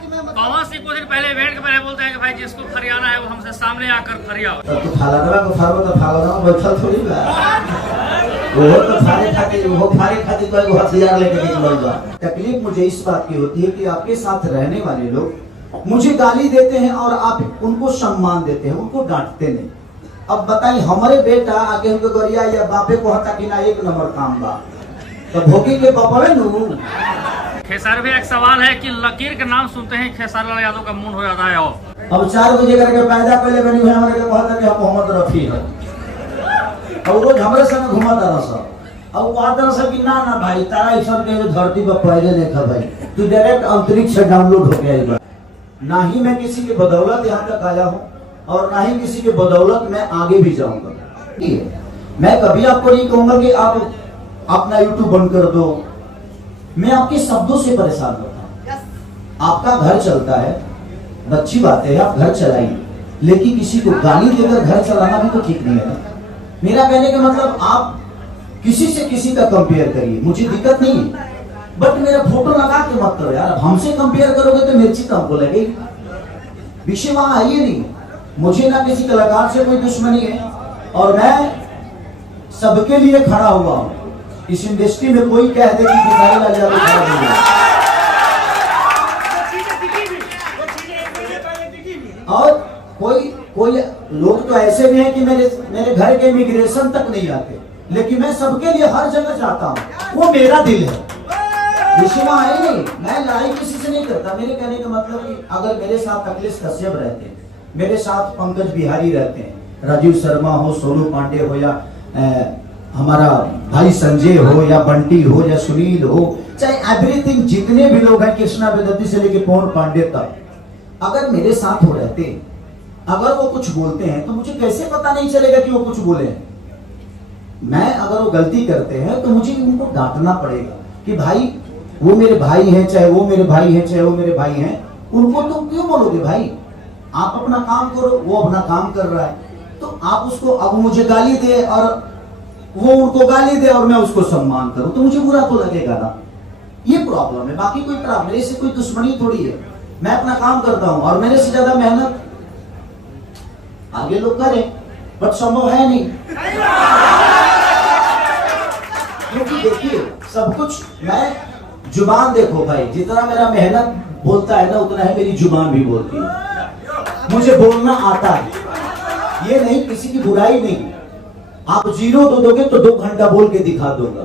कि मैं पवन सिंह कुछ दिन पहले इवेंट के पहले बोलते हैं कि भाई जिसको फरियाना है वो हमसे सामने आकर फरियाओ। तो फालादवा को फारबो तो फालादवा बैठल थोड़ी बा, वो तो फारे खातिर कोई हथियार लेके निकल बा। तकलीफ मुझे इस बात की होती है कि आपके साथ रहने वाले लोग मुझे गाली देते हैं और आप उनको सम्मान देते हैं, उनको डांटते नहीं। अब बताइए हमारे बेटा आगे हमको गरिया या बापे को हता कि ना एक नंबर काम बा तो भोगी के बपवे नु। खेसारी भी एक सवाल है कि लकीर के नाम सुनते हैं खेसारी लाल यादव का मूड हो जाता है। अब 4 बजे करके पैदा पहले बनी हुई हमारे को कहता कि हम मोहम्मद रफी है और रोज हमारे संग घुमाता रहा सब। अब कहता रहा सब कि ना ना भाई तारा इस सब के धरती पर पहले देखा भाई तू डायरेक्ट अंतरिक्ष से डाउनलोड हो गया। ना ही मैं किसी की बदौलत यहाँ तक आया हूँ और ना ही किसी के बदौलत मैं आगे भी जाऊंगा। मैं कभी आपको नहीं कहूंगा कि आप अपना यूट्यूब बंद कर दो, मैं आपके शब्दों से परेशान होता हूँ। आपका घर चलता है, अच्छी बात है आप घर चलाइए, लेकिन किसी को गाली देकर घर चलाना भी तो ठीक नहीं है ना। मेरा कहने का मतलब आप किसी से किसी का कंपेयर करिए, मुझे दिक्कत नहीं है, बट मेरा फोटो लगा के मत करो यार। हमसे कंपेयर करोगे तो मिर्ची तो हमको लगेगी, विषय वहां है ही नहीं। मुझे ना किसी कलाकार से कोई दुश्मनी है और मैं सबके लिए खड़ा हुआ हूं। इस इंडस्ट्री में कोई कह दे कि खेसारी लाल यादव खड़ा नहीं है, और कोई लोग तो ऐसे भी हैं कि मेरे घर के इमिग्रेशन तक नहीं आते, लेकिन मैं सबके लिए हर जगह जाता हूं, वो मेरा दिल है। विषय वहां है नहीं, मैं लड़ाई किसी से नहीं करता। मेरे कहने का मतलब कि अगर मेरे साथ अखिलेश कश्यप रहते हैं, मेरे साथ पंकज बिहारी रहते हैं, राजीव शर्मा हो, सोनू पांडे हो, या हमारा भाई संजय हो, या बंटी हो, या सुनील हो, चाहे एवरीथिंग जितने भी लोग हैं, कृष्णा बेदर्ती से लेके पवन पांडे तक, अगर मेरे साथ हो रहते, अगर वो कुछ बोलते हैं तो मुझे कैसे पता नहीं चलेगा कि वो कुछ बोले हैं। मैं अगर वो गलती करते हैं तो मुझे उनको डांटना पड़ेगा कि भाई वो मेरे भाई हैं, चाहे वो मेरे भाई हैं, चाहे वो मेरे भाई हैं, उनको तुम क्यों बोलोगे भाई? आप अपना काम करो, वो अपना काम कर रहा है, तो आप उसको अब मुझे गाली दे और वो उनको गाली दे और मैं उसको सम्मान करूं तो मुझे बुरा तो लगेगा ना। ये प्रॉब्लम है, बाकी कोई प्रॉब्लम, मेरे से कोई दुश्मनी थोड़ी है। मैं अपना काम करता हूं और मेरे से ज्यादा मेहनत आगे लोग करें, बट संभव है नहीं। क्योंकि देखिए सब कुछ, मैं जुबान देखो भाई, जितना मेरा मेहनत बोलता है ना उतना है मेरी जुबान भी बोलती है। मुझे बोलना आता है, ये नहीं किसी की बुराई नहीं। आप 0 दे दोगे तो 2 घंटा बोल के दिखा दूंगा,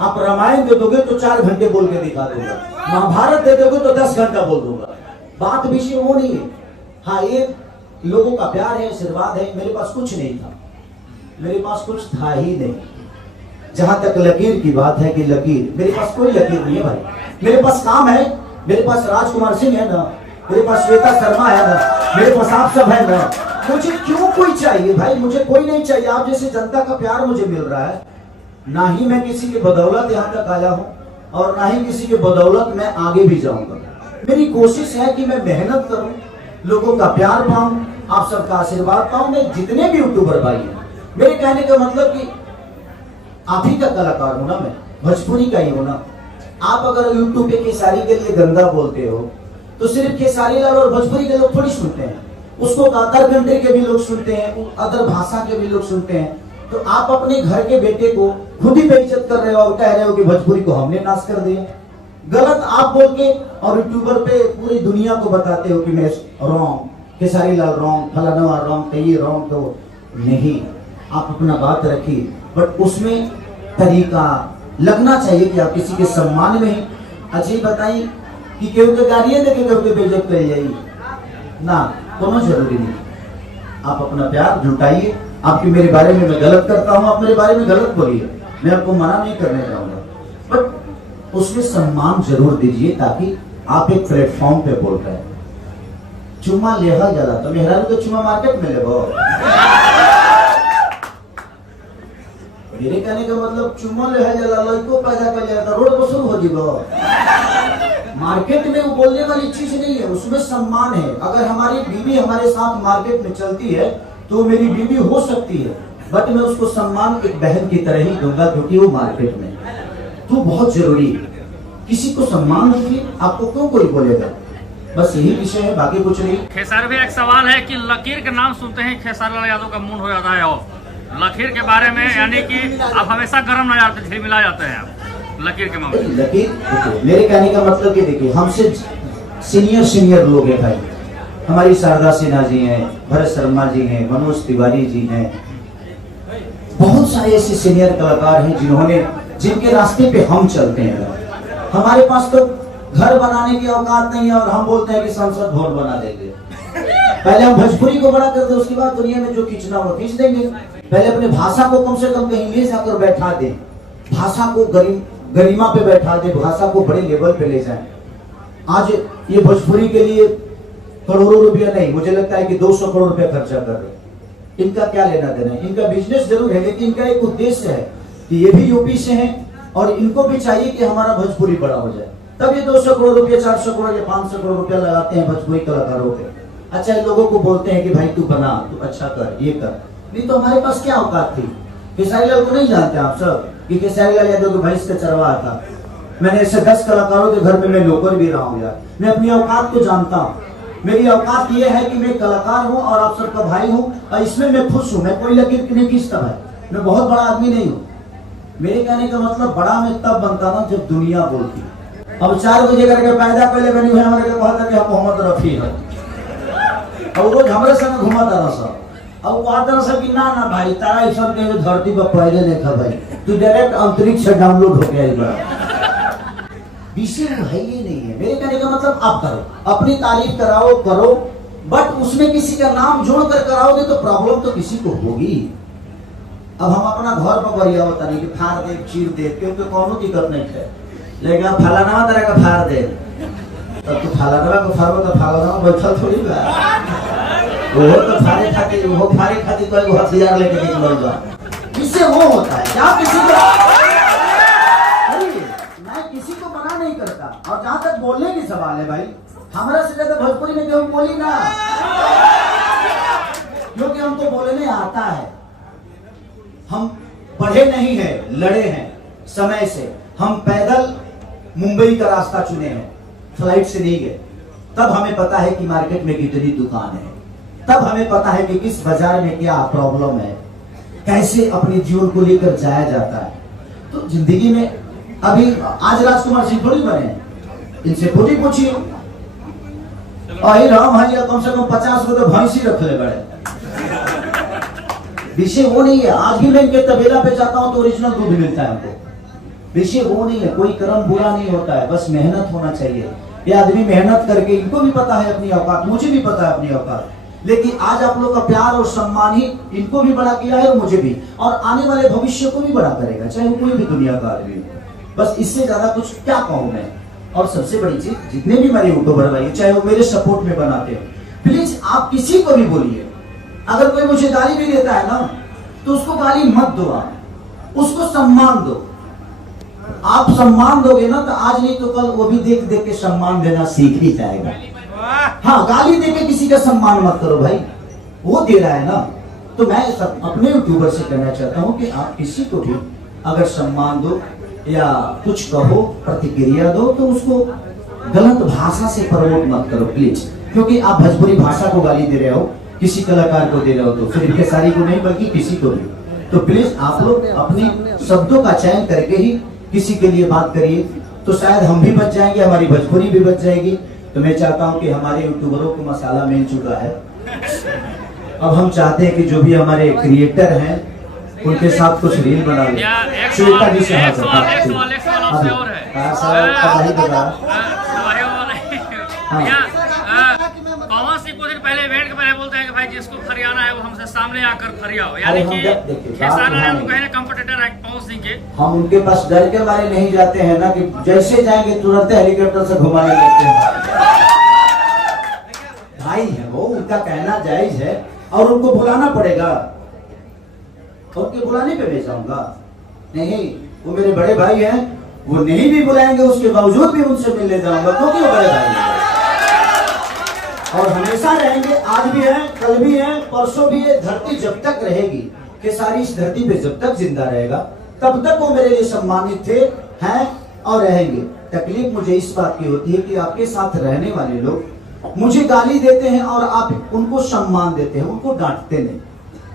आप रामायण दे दोगे तो 4 घंटे बोल के दिखा दूंगा, महाभारत दे दोगे तो 10 घंटा बोल दूंगा। बात विषय वो नहीं है। हाँ, ये लोगों का प्यार है, आशीर्वाद है। मेरे पास कुछ नहीं था, मेरे पास कुछ था ही नहीं। जहां तक लकीर की बात है कि लकीर, मेरे पास कोई लकीर नहीं है भाई। मेरे पास काम है, मेरे पास राजकुमार सिंह है ना, मेरे पास श्वेता शर्मा है ना, मेरे पास आप सब है ना। मुझे क्यों कोई चाहिए भाई? मुझे कोई नहीं चाहिए। आप जैसे जनता का प्यार मुझे मिल रहा है, ना ही मैं किसी के बदौलत यहाँ तक आया हूँ और ना ही किसी के बदौलत मैं आगे भी जाऊंगा। मेरी कोशिश है कि मैं मेहनत करूं, लोगों का प्यार पाऊं, आप सबका आशीर्वाद पाऊं। मैं जितने भी यूट्यूबर भाई हैं, मेरे कहने का मतलब कि आप ही का कलाकार हूं ना, मैं भोजपुरी का ही हूं ना। आप अगर यूट्यूब पे खेसारी के लिए गंदा बोलते हो तो सिर्फ खेसारी लाल और भोजपुरी के लोग थोड़ी सुनते हैं, उसको अदर कंट्री के भी लोग सुनते हैं, अदर भाषा के भी लोग सुनते हैं। तो आप अपने घर के बेटे को खुद ही बेइज्जत कर रहे हो और कह रहे हो कि भोजपुरी को हमने नाश कर दिया। गलत आप बोल के और यूट्यूबर पे पूरी दुनिया को बताते हो कि मैं रॉन्ग, खेसारी लाल रॉन्ग, फलाना रॉन्ग, तो ये रॉन्ग। तो नहीं, आप अपना बात रखिए, बट उसमें तरीका लगना चाहिए कि आप किसी के सम्मान में। अच्छा बताइए कि केहू के गाड़ियां देखे केहू के बेइज्जत कर जाइए ना, दोनों जरूरी नहीं। आप अपना प्यार जुटाइए। आपके मेरे बारे में मैं गलत करता हूं, आप मेरे बारे में गलत बोलिए, मैं आपको मना नहीं करने चाहूंगा, बट उसमें सम्मान जरूर दीजिए ताकि आप एक प्लेटफॉर्म पे बोल रहे हैं। चुम्मा लेहा जला तो मेहरारू के चुम्मा मार्केट में लेबो। मेरे कहने का मतलब चुम्मा लेहा जला लड़को पैदा कर लिया तो रोड पर शुरू हो जीबो। मार्केट में वो बोलने वाली चीज नहीं है, उसमें सम्मान है। अगर हमारी बीवी हमारे साथ मार्केट में चलती है तो मेरी बीवी हो सकती है, बट मैं उसको सम्मान एक बहन की तरह ही दूंगा क्योंकि वो मार्केट में। तो बहुत जरूरी है, किसी को सम्मान दीजिए। आपको क्यों कोई बोलेगा? बस यही विषय है, बाकी कुछ नहीं। खेसारी भाई, एक सवाल है कि लकीर का नाम सुनते हैं खेसारी लाल यादव का मूड हो जाता है। और लकीर के बारे में यानी कि आप हमेशा गर्म न जाते, झिलमिला जाते हैं आप लकीर के मामले में। लकीर देखिए, मेरे कहने का मतलब कि देखिए, हमसे सीनियर लोग हैं भाई। हमारी शारदा सिन्हा जी हैं, भरत शर्मा जी हैं, मनोज तिवारी जी हैं, बहुत सारे ऐसे सीनियर कलाकार हैं जिनके रास्ते पे हम चलते हैं। हमारे पास तो घर बनाने की औकात नहीं है और हम बोलते हैं कि संसद भवन बना देंगे। पहले हम भोजपुरी को बड़ा कर दे, उसके बाद दुनिया में जो खींचना हो खींच देंगे। पहले अपने भाषा को कम से कम कहीं ले जाकर बैठा दे, भाषा को गरिमा पे बैठा दे, भाषा को बड़े लेवल पे ले जाए। आज ये भोजपुरी के लिए करोड़ों रुपया नहीं, मुझे लगता है कि 200 करोड़ रुपया खर्चा कर रहे हैं। इनका क्या लेना देना है? इनका बिजनेस जरूर है, लेकिन इनका एक उद्देश्य है कि ये भी यूपी से हैं और इनको भी चाहिए कि हमारा भोजपुरी बड़ा हो जाए। तब ये 200 करोड़ रुपया, 400 करोड़ या 500 करोड़ रुपया लगाते हैं भोजपुरी कलाकारों पे। अच्छा, इन लोगों को बोलते हैं कि भाई तू बना, तू अच्छा कर, ये कर। नहीं तो हमारे पास क्या औकात थी? खेसारी लाल को नहीं जानते आप सब कि खेसारी लाल यादव के भैंस का चरवाहा था। मैंने ऐसे 10 कलाकारों के घर में मैं नौकर भी रहा हूँ यार। मैं अपनी औकात को जानता हूँ। मेरी औकात ये है कि मैं कलाकार हूँ और आप सबका भाई हूँ और इसमें मैं खुश हूँ। मैं कोई लकीर नहीं खींचता भाई, मैं बहुत बड़ा आदमी नहीं हूँ। मेरे कहने का मतलब बड़ा मैं तब बनता ना जब दुनिया बोलती। अब 4 बजे करके पैदा पहले बनी हुई हमारे को कहता कि हम मोहम्मद रफी है और रोज हमारे संग घुमाता ना सब। अब कहता ना सब कि ना ना भाई तारा इस सब के धरती पर पहले नहीं था भाई, तू डायरेक्ट अंतरिक्ष से डाउनलोड हो गया। बड़ा विषय है ये नहीं है। मेरे कहने का मतलब आप करो, अपनी तारीफ कराओ करो, बट उसमें किसी का नाम जोड़कर कराओगे तो प्रॉब्लम तो किसी को होगी। अब हम अपना घर पर बढ़िया होता नहीं कि फाड़ दे चीर दे, क्योंकि कोनो दिक्कत नहीं है। लेकिन आप फलाना तरह का फाड़ दे तब तो फलाना को फाड़ो तो फलाना बैठल थोड़ी बा, वो तो फाड़े खातिर कोई हथियार लेके निकल जा। इससे वो होता है क्या किसी को किसी को मना नहीं करता। और जहां तक बोलने की सवाल है भाई, हमारा से ज्यादा भोजपुरी में क्यों बोली ना, क्योंकि हमको बोलने आता है। हम पढ़े नहीं है, लड़े हैं समय से। हम पैदल मुंबई का रास्ता चुने हैं, फ्लाइट से नहीं गए। तब हमें पता है कि मार्केट में कितनी दुकान है, तब हमें पता है कि किस बाजार में क्या प्रॉब्लम है, कैसे अपने जीवन को लेकर जाया जाता है। तो जिंदगी में अभी आज राजकुमार सिंह थोड़ी बने, इनसे पूछी पूछिए। राम है कम से कम 50 को तो भैंसी रख ले बड़े। विषय वो नहीं है। आज भी मैं इनके तबेला पे जाता हूँ तो ओरिजिनल दूध मिलता है हमको। विषय वो नहीं है, कोई कर्म बुरा नहीं होता है, बस मेहनत होना चाहिए। ये आदमी मेहनत करके, इनको भी पता है अपनी औकात, मुझे भी पता है अपनी औकात, लेकिन आज आप लोग का प्यार और सम्मान ही इनको भी बड़ा किया है और मुझे भी, और आने वाले भविष्य को भी बड़ा करेगा, चाहे वो कोई भी दुनिया का आदमी हो। बस इससे ज्यादा कुछ क्या कहूँ मैं। और सबसे बड़ी चीज, जितने भी मेरे यूट्यूबर भाई चाहे वो मेरे सपोर्ट में बनाते हैं, प्लीज आप किसी को भी बोलिए। अगर कोई मुझे गाली भी देता है ना तो उसको गाली मत दो, आप उसको सम्मान दो। आप सम्मान दोगे ना तो आज नहीं तो कल वो भी देख देख के सम्मान देना सीख ही जाएगा। हाँ, गाली देके किसी का सम्मान मत करो भाई, वो दे रहा है ना। तो मैं सब अपने यूट्यूबर से कहना चाहता हूँ कि आप किसी को भी अगर सम्मान दो या कुछ कहो, प्रतिक्रिया दो, तो उसको गलत भाषा से प्रमोट मत करो प्लीज। क्योंकि आप भोजपुरी भाषा को गाली दे रहे हो, किसी कलाकार को दे रहे हो, तो सिर्फ खेसारी को नहीं बल्कि किसी को भी। तो प्लीज आप लोग अपने शब्दों का चयन करके ही किसी के लिए बात करिए, तो शायद हम भी बच जाएंगे, हमारी भोजपुरी भी बच जाएगी। तो मैं चाहता हूं कि हमारे यूट्यूबरों को मसाला मिल चुका है। अब हम चाहते हैं कि जो भी हमारे क्रिएटर हैं उनके साथ कुछ रील बना लें। श्वेता जी से पवन सिंह कुछ दिन पहले इवेंट के पहले बोलते हैं कि भाई जिसको फरियाना है वो हमसे सामने आकर फरियाओ, यानी कि खेसारी लाल को कहीं कंपटीटर है पवन सिंह के। हम उनके पास डर के मारे नहीं जाते हैं ना, कि जैसे जाएंगे तुरंत हेलीकॉप्टर से घुमाने लगते हैं। भाई है वो, उनका कहना जायज है और उनको बुलाना पड़ेगा, और उनके बुलाने पे मैं जाऊंगा नहीं। वो मेरे बड़े भाई हैं, वो नहीं भी बुलाएंगे उसके बावजूद भी उनसे मिलने जाऊंगा, क्योंकि वो बड़े भाई हैं और हमेशा रहेंगे। आज भी है, कल भी है, परसों भी है। धरती जब तक रहेगी, खेसारी इस धरती पे जब तक जिंदा रहेगा तब तक वो मेरे लिए सम्मानित थे, हैं और रहेंगे। तकलीफ मुझे इस बात की होती है कि आपके साथ रहने वाले लोग मुझे गाली देते हैं और आप उनको सम्मान देते हैं, उनको डांटते नहीं।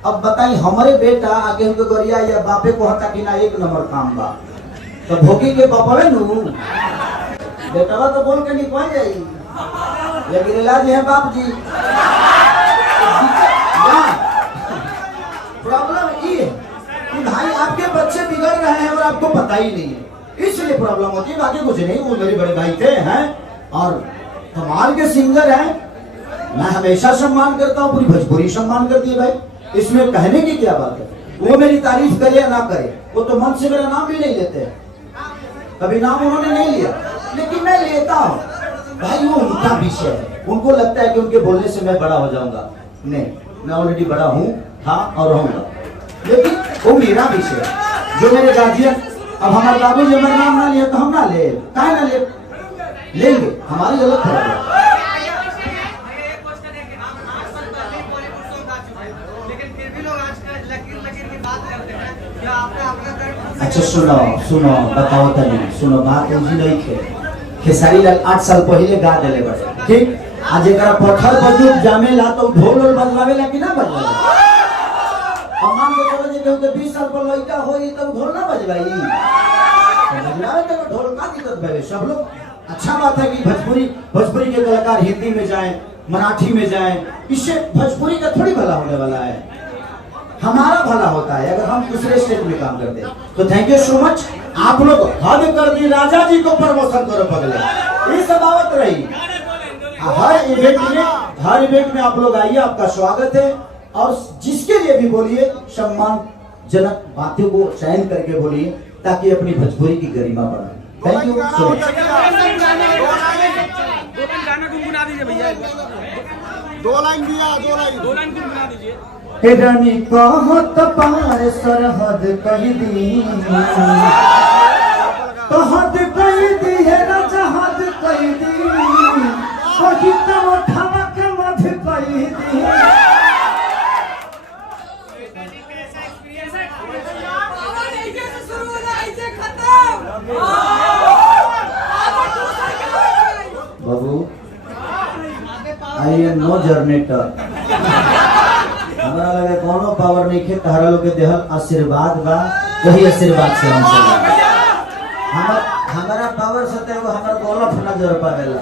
अब बताइए हमारे बेटा आगे हमको गरिया या बापे को हता कि ना एक नंबर काम बा तो भोगी के बापवे नु बेटा तो बोल के नहीं कह जाई लेकिन इलाज है बाप जी। प्रॉब्लम ये है कि भाई आपके बच्चे बिगड़ रहे हैं और आपको पता ही नहीं है, इसलिए प्रॉब्लम होती है, बाकी कुछ नहीं। वो मेरे बड़े भाई थे हैं और कमाल के सिंगर हैं, मैं हमेशा सम्मान करता हूँ, पूरी भोजपुरी सम्मान करती है भाई, इसमें कहने की क्या बात है। वो मेरी तारीफ करे या ना करे, वो तो मन से मेरा नाम भी नहीं लेते, कभी नाम उन्होंने नहीं लिया, लेकिन मैं लेता हूँ भाई, वो उनका विषय है। उनको लगता है कि उनके बोलने से मैं बड़ा हो जाऊंगा, नहीं, मैं ऑलरेडी बड़ा हूँ, हाँ और रहूंगा, लेकिन वो मेरा विषय है। जो मेरे गार्जियन, अब हमारे बाबू जी मेरा नाम ना लिया तो हम ना ले, काहे ना लेंगे, हमारी गलत है। अच्छा सुनो बताओ तनी, सुनो बात उजी नहीं थे। खेसारी लाल 8 साल पहले गा देले बड़े, ठीक, आज एकरा पत्थर पर जो जामेला तो ढोल बदलावेला कि ना बदलावेला। हम मान के चलो जे कहू 20 साल पर लइका होई तो ढोल ना बजवाई, बजवावे तो ढोल का दिक्कत भले। सब लोग अच्छा बात है कि भोजपुरी के कलाकार हिंदी में जाएं, मराठी में जाएं, इससे भोजपुरी का थोड़ी भला होने वाला है, हमारा भला होता है अगर हम दूसरे स्टेट में काम करते हैं। तो थैंक यू सो मच, आप लोग हद कर दी, राजा जी को प्रमोशन करो पगले, ये सब आवत रही। हर इवेंट में आप लोग आइए, आपका स्वागत है, और जिसके लिए भी बोलिए सम्मानजनक बातों को चयन करके बोलिए ताकि अपनी भोजपुरी की गरिमा बढ़े। Thank you so much. दो लाइन गुनगुना दीजिए। रानी कहत पार सरहद कह दी, तो हद कह दी है राजा, हद कह दी, कही तो ठमक मध कह दी। बाबू आई एम नो जर्नेटर, हमरा लगे कोनो पावर नहीं खे, तहरा लोग के देहल आशीर्वाद बा, वही आशीर्वाद से हम चल। हमारा पावर से तो हमारा गोलफ नजर पावेला,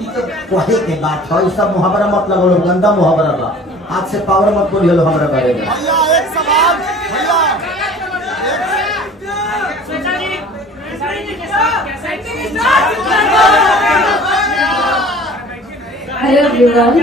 ई तो कहे के बात है, ई सब मुहावरा मत लगो, गंदा मुहावरा बा, आज से पावर मत बोलियो हमरा बारे में। भैया एक सवाल, भैया हेलो एवरीवन,